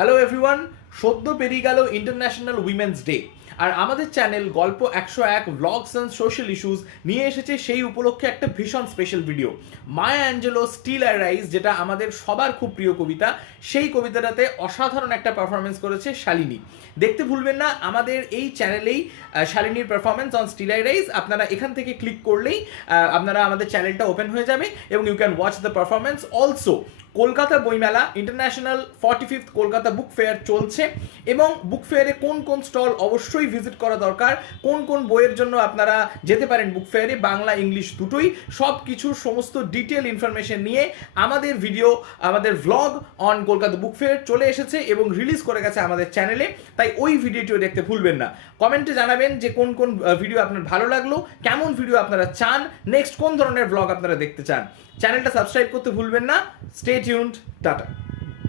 Hello everyone, সদ্য পেরিয়ে গেল ইন্টারন্যাশনাল উইমেন্স ডে। আর আমাদের চ্যানেল গল্প 101 ব্লগস অ্যান্ড সোশ্যাল ইস্যুস নিয়ে এসেছে সেই উপলক্ষে একটা ভীষণ special video, Maya Angelou still I rise, যেটা আমাদের সবার খুব প্রিয় কবিতা। সেই কবিতাটাতে অসাধারণ একটা পারফরমেন্স করেছে শালিনী। দেখতে ভুলবেন না আমাদের এই চ্যানেলেই শালিনীর performance on still I rise. আপনারা এখান থেকে ক্লিক করলেই আপনারা আমাদের চ্যানেলটা ওপেন হয়ে যাবে এবং you can watch the performance. Also Kolkata Boimela international 45th Kolkata book fair চলছে এবং বুক ফেয়ারে কোন কোন স্টল অবশ্যই ভিজিট করা দরকার, কোন কোন বইয়ের জন্য আপনারা যেতে পারেন বুক ফেয়ারে, বাংলা ইংলিশ দুটোই, সব কিছুর সমস্ত ডিটেল ইনফরমেশন নিয়ে আমাদের ভিডিও, আমাদের vlog on Kolkata book fair চলে এসেছে এবং রিলিজ করে গেছে আমাদের চ্যানেলে। তাই ওই ভিডিওটিও দেখতে ভুলবেন না। কমেন্টে জানাবেন যে কোন কোন ভিডিও আপনার ভালো লাগলো, কেমন ভিডিও আপনারা চান, নেক্সট কোন ধরনের ভ্লগ আপনারা দেখতে চান। চ্যানেলটা সাবস্ক্রাইব করতে ভুলবেন না। Stay tuned, tata.